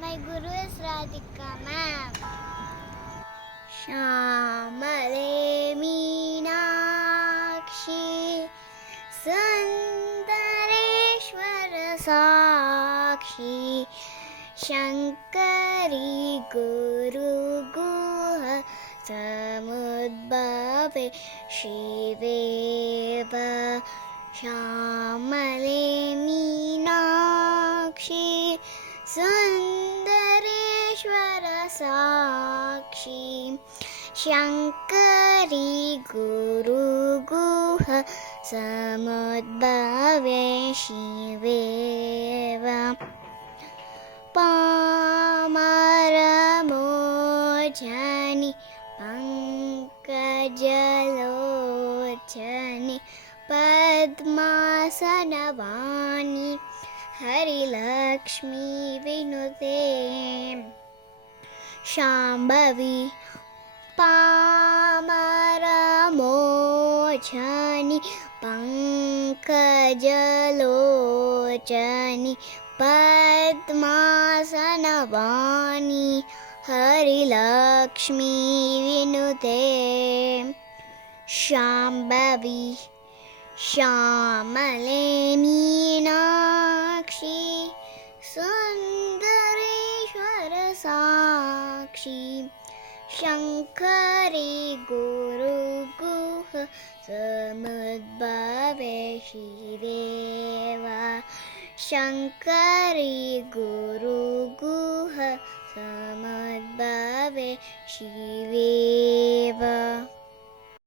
My guru is Radhika ma'am. Shyamale Meenakshi Sundareshwara Sakshi Shankari Guru Guha Samudbhave Shiveva Shyamale Meenakshi Sundareshwara Sakshi Shankari Guru Guha Samudbhave Shiveva Pamaramojani Pankajalochani Padmasanavani Hari Lakshmi Vinute Shambhavi Pamaramojani Pankajalochani Padmasanavani Hari Lakshmi Vinute Shambhavi Shyamale Meenakshi Sundareshwara Sakshi Shankari Guru Guha Samudbhave Shiveva Shankari Guru Guha Samudbhave Shiveva